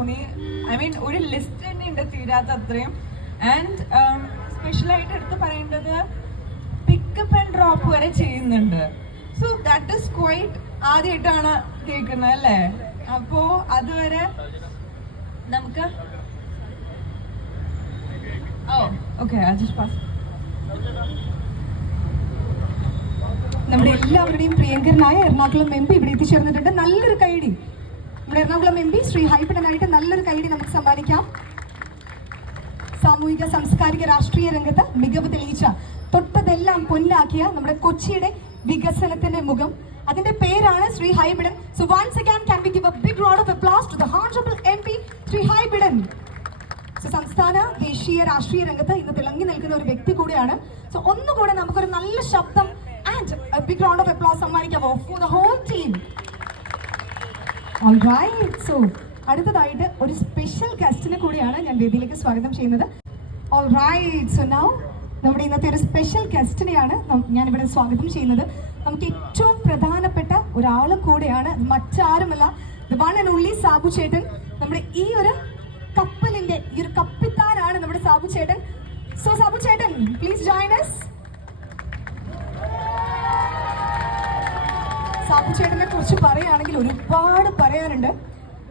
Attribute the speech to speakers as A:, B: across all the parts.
A: തോന്നി. I mean ഒരു list തന്നെ ഉണ്ട് തീരാത്ത അത്രയും. ആൻഡ് സ്പെഷ്യൽ ആയിട്ട് എടുത്ത് പറയേണ്ടത് പിക്കപ്പ് ആൻഡ് ഡ്രോപ്പ് വരെ ചെയ്യുന്നുണ്ട്. സോ ദാറ്റ് ഇസ് ക്വൈറ്റ് ആദ്യമായിട്ടാണ് കേൾക്കുന്നത് അല്ലേ? അപ്പോ അതുവരെ നമുക്ക് ഓ ഓക്കെ
B: നമ്മുടെ എല്ലാവരുടെയും പ്രിയങ്കരനായ എറണാകുളം എം പി ഇവിടെ എത്തിച്ചേർന്നിട്ടുണ്ട്. നല്ലൊരു കൈഡി നമ്മുടെ എറണാകുളം എം പി ശ്രീ ഹൈപ്പടനായിട്ട് നല്ലൊരു കൈഡി നമുക്ക് സമ്മാനിക്കാം. സാമൂഹിക സാംസ്കാരിക രാഷ്ട്രീയ രംഗത്ത് മികവ് തെളിയിച്ച തൊട്ടതെല്ലാം പൊന്നാക്കിയ നമ്മുടെ കൊച്ചിയുടെ വികസനത്തിന്റെ മുഖം. അതിന്റെ പേരാണ് Shri Hibi Eden so once again can be give a big round of applause to the honourable M Shri Hibi Eden so സംസ്ഥാന ദേശീയ രാഷ്ട്രീയ രംഗത്ത് ഇന്ന് തിളങ്ങി നിൽക്കുന്ന ഒരു വ്യക്തി കൂടിയാണ്. സോ ഒന്നുകൂടെ നമുക്കൊരു നല്ല ശബ്ദം and big round of applause സമ്മാനിക്കാമോ? For the whole team so അടുത്തതായിട്ട് ഒരു സ്പെഷ്യൽ ഗസ്റ്റിനെ കൂടിയാണ് ഞാൻ വേദിയിലേക്ക് സ്വാഗതം ചെയ്യുന്നത്. സോ നൗ നമ്മുടെ ഇന്നത്തെ ഒരു സ്പെഷ്യൽ ഗസ്റ്റിനെയാണ് ഞാൻ ഇവിടെ സ്വാഗതം ചെയ്യുന്നത്. നമുക്ക് ഏറ്റവും പ്രധാനപ്പെട്ട ഒരാൾ കൂടെയാണ് മറ്റാരുമല്ല വൺ ആൻഡ് ഉള്ളി സാബു ചേട്ടൻ. നമ്മുടെ ഈ ഒരു കപ്പലിന്റെ ഈ ഒരു കപ്പിത്താനാണ് നമ്മുടെ സാബു ചേട്ടൻ. സോ സാബു ചേട്ടൻ പ്ലീസ് ജോയിൻ us. സാബു ചേട്ടനെ കുറിച്ച് പറയുകയാണെങ്കിൽ ഒരുപാട് പറയാനുണ്ട്.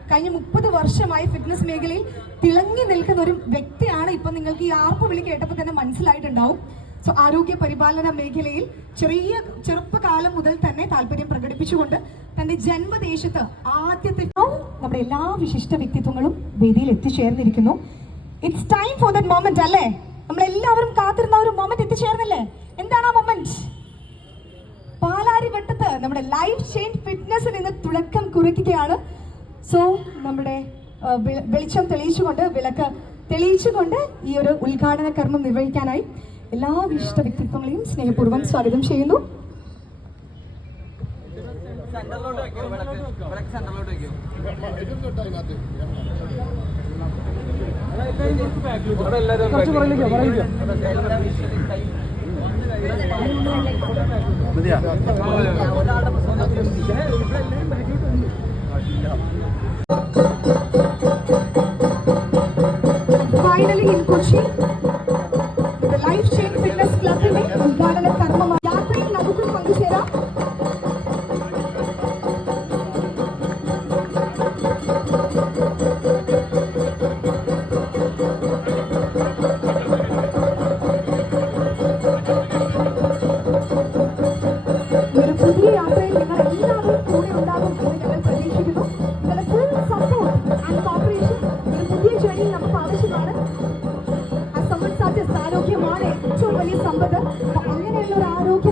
B: കഴിഞ്ഞ മുപ്പത് വർഷമായി ഫിറ്റ്നസ് മേഖലയിൽ തിളങ്ങി നിൽക്കുന്ന ഒരു വ്യക്തിയാണ് ഇപ്പൊ നിങ്ങൾക്ക് ഈ ആർപ്പ് വിളി കേട്ടപ്പോൾ തന്നെ മനസ്സിലായിട്ടുണ്ടാവും. സോ ആരോഗ്യ പരിപാലന മേഖലയിൽ ചെറിയ ചെറുപ്പകാലം മുതൽ തന്നെ താല്പര്യം പ്രകടിപ്പിച്ചുകൊണ്ട് തന്റെ ജന്മദേശത്ത് ആദ്യത്തെ നമ്മുടെ എല്ലാ വിശിഷ്ട വ്യക്തിത്വങ്ങളും വേദിയിൽ എത്തിച്ചേർന്നിരിക്കുന്നു. It's time for that moment അല്ലേ? നമ്മളെല്ലാവരും കാത്തിരുന്ന ഒരു മൊമെന്റ് എത്തിച്ചേർന്നില്ലേ? എന്താണ് ആ മൊമെന്റ് നമ്മുടെ ലൈഫ് ചേഞ്ച് ഫിറ്റ്നസ് നിന്ന് തുടക്കം കുറിക്കുകയാണ്. സോ നമ്മുടെ വെളിച്ചം തെളിയിച്ചുകൊണ്ട് വിളക്ക് തെളിയിച്ചുകൊണ്ട് ഈ ഒരു ഉദ്ഘാടന കർമ്മം നിർവഹിക്കാനായി എല്ലാ വിശിഷ്ട വ്യക്തിത്വങ്ങളെയും സ്നേഹപൂർവം സ്വാഗതം ചെയ്യുന്നു.
C: വിളക്ക്
B: അപ്പൊ അങ്ങനെയുള്ള